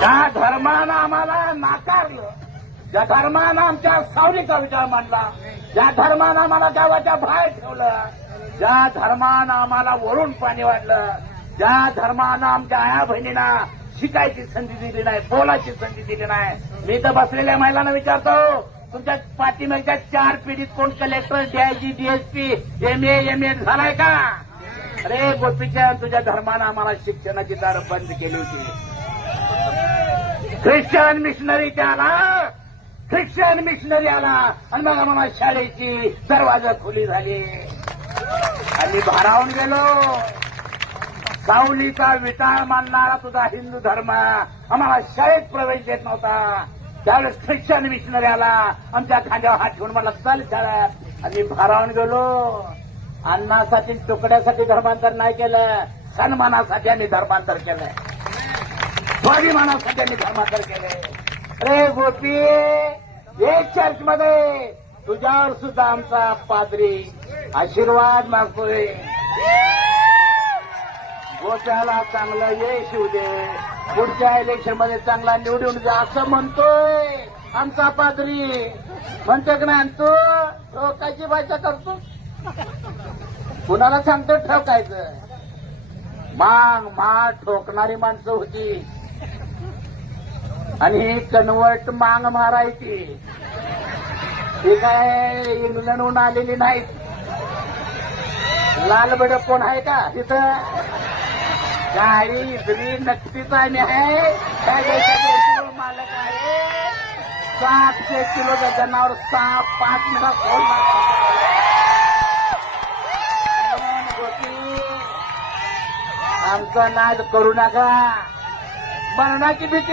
ज्या धर्मानं आम्हाला नाकारलं, ज्या धर्मानं आमच्या सावलीचा विचार मांडला, ज्या धर्मानं आम्हाला गावाच्या बाहेर ठेवलं, ज्या धर्मानं आम्हाला वरून पाणी वाढलं, ज्या धर्मानं आमच्या आया बहिणींना शिकायची संधी दिली नाही, बोलायची संधी दिली नाही. मी तर बसलेल्या महिलांना विचारतो, तुमच्या पाठीमागच्या 4 पिढीत कोण कलेक्टर, डीआयजी, डीएसपी, एमए झालाय का? अरे गोपीच्या, तुझ्या धर्मानं आम्हाला शिक्षणाची दारं बंद केली होती. ख्रिश्चन मिशनरी आला आणि मग आम्हाला शाळेची दरवाजा खुली झाली आणि भारावून गेलो. सावलीचा विटाळ मानणारा तुझा हिंदू धर्म आम्हाला शाळेत प्रवेश देत नव्हता. त्यावेळेस ख्रिश्चन मिशनरी आला, आमच्या खांद्यावर हात ठेवून मला चल शाळेत, आणि भारावून गेलो. अन्नासाठी, तुकड्यासाठी धर्मांतर नाही केलं, सन्मानासाठी आम्ही धर्मांतर केलंय, स्वाभिमानासाठी आम्ही धर्मांतर केलंय. अरे गोपी, एक चर्चमध्ये तुझ्यावर सुद्धा आमचा पादरी आशीर्वाद मागतोय. गोप्याला चांगलं यश येऊ दे, पुढच्या इलेक्शनमध्ये चांगला निवडून दे असं म्हणतोय आमचा पादरी. म्हणतो की नाही, तू ठोकायची भाषा करतो, कुणाला सांगतो ठोकायचं? माग ठोकणारी माणसं होती आणि ही कन्वर्ट मांग मारायची. ही काय इंग्लंडहून आलेली नाहीत. लालबड कोण आहे का तिथं? गाडी इजरी नक्कीच आम्ही आहे. त्या देशाचे मालक आहे. 700 किलो जनावर 5 मिनिटात सोडणार. आमचा नाद करू नका, मरणाची भीती